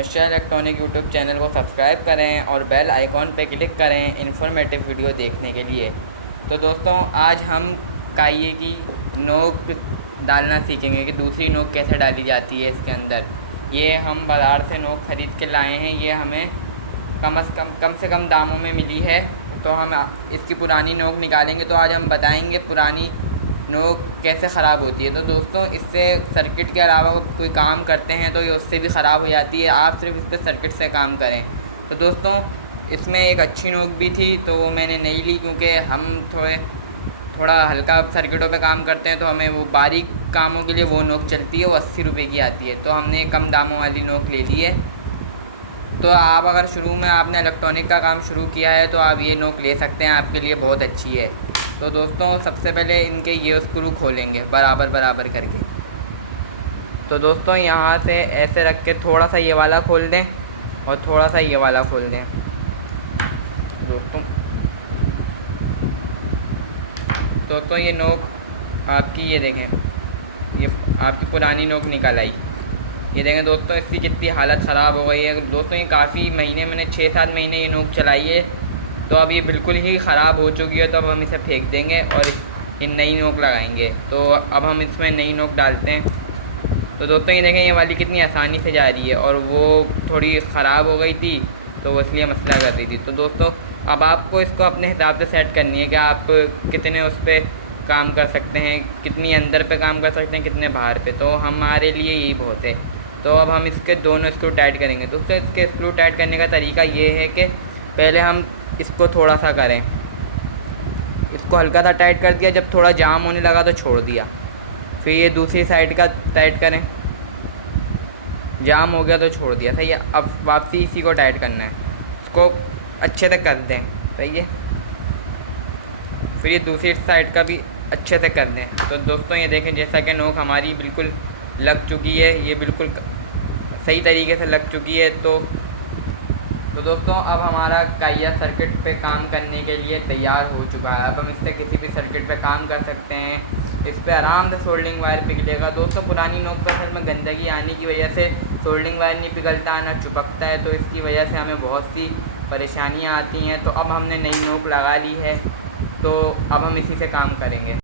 Mister electronic YouTube channel को subscribe करें और बेल आइकॉन पर क्लिक करें इन्फॉर्मेटिव वीडियो देखने के लिए। तो दोस्तों आज हम काइये की नोक डालना सीखेंगे कि दूसरी नोक कैसे डाली जाती है इसके अंदर। ये हम बाज़ार से नोक ख़रीद के लाए हैं। ये हमें कम से कम दामों में मिली है। तो हम इसकी पुरानी नोक निकालेंगे। तो आज हम बताएंगे पुरानी नोक कैसे ख़राब होती है। तो दोस्तों इससे सर्किट के अलावा कोई काम करते हैं तो ये उससे भी ख़राब हो जाती है। आप सिर्फ इस पर सर्किट से काम करें। तो दोस्तों इसमें एक अच्छी नोक भी थी तो वो मैंने नहीं ली, क्योंकि हम थोड़ा हल्का सर्किटों पे काम करते हैं तो हमें वो बारीक कामों के लिए वो नोक चलती है, वो 80 रुपये की आती है। तो हमने कम दामों वाली नोक ले ली है। तो आप अगर शुरू में आपने इलेक्ट्रॉनिक का काम शुरू किया है तो आप ये नोक ले सकते हैं, आपके लिए बहुत अच्छी है। तो दोस्तों सबसे पहले इनके ये स्क्रू खोलेंगे बराबर करके। तो दोस्तों यहाँ से ऐसे रख के थोड़ा सा ये वाला खोल दें और थोड़ा सा ये वाला खोल दें। दोस्तों ये नोक आपकी, ये देखें, ये आपकी पुरानी नोक निकल आई। ये देखें दोस्तों इसकी कितनी हालत ख़राब हो गई है। दोस्तों ये काफ़ी महीने, मैंने 6-7 महीने ये नोक चलाई है, तो अब ये बिल्कुल ही ख़राब हो चुकी है। तो अब हम इसे फेंक देंगे और ये नई नोक लगाएंगे। तो अब हम इसमें नई नोक डालते हैं। तो दोस्तों ये देखें ये वाली कितनी आसानी से जा रही है, और वो थोड़ी ख़राब हो गई थी तो वो इसलिए मसला कर रही थी। तो दोस्तों अब आपको इसको अपने हिसाब से सेट करनी है कि आप कितने उस पर काम कर सकते हैं, कितनी अंदर पे काम कर सकते हैं, कितने बाहर पे। तो हमारे लिए यही बहुत है। तो अब हम इसके दोनों स्क्रू टाइट करेंगे। दोस्तों इसके स्क्रू टाइट करने का तरीका ये है कि पहले हम इसको थोड़ा सा करें, इसको हल्का सा टाइट कर दिया, जब थोड़ा जाम होने लगा तो छोड़ दिया। फिर ये दूसरी साइड का टाइट करें, जाम हो गया तो छोड़ दिया। सही है। अब वापसी इसी को टाइट करना है, इसको अच्छे से कर दें। सही है। फिर ये दूसरी साइड का भी अच्छे से कर दें। तो दोस्तों ये देखें जैसा कि नोक हमारी बिल्कुल लग चुकी है, ये बिल्कुल सही तरीके से लग चुकी है। तो दोस्तों अब हमारा काइया सर्किट पे काम करने के लिए तैयार हो चुका है। अब हम इससे किसी भी सर्किट पे काम कर सकते हैं। इस पर आराम से सोल्डिंग वायर पिघलेगा। दोस्तों पुरानी नोक पर असल में गंदगी आने की वजह से सोल्डिंग वायर नहीं पिघलता, ना चिपकता है, तो इसकी वजह से हमें बहुत सी परेशानियाँ आती हैं। तो अब हमने नई नोक लगा ली है, तो अब हम इसी से काम करेंगे।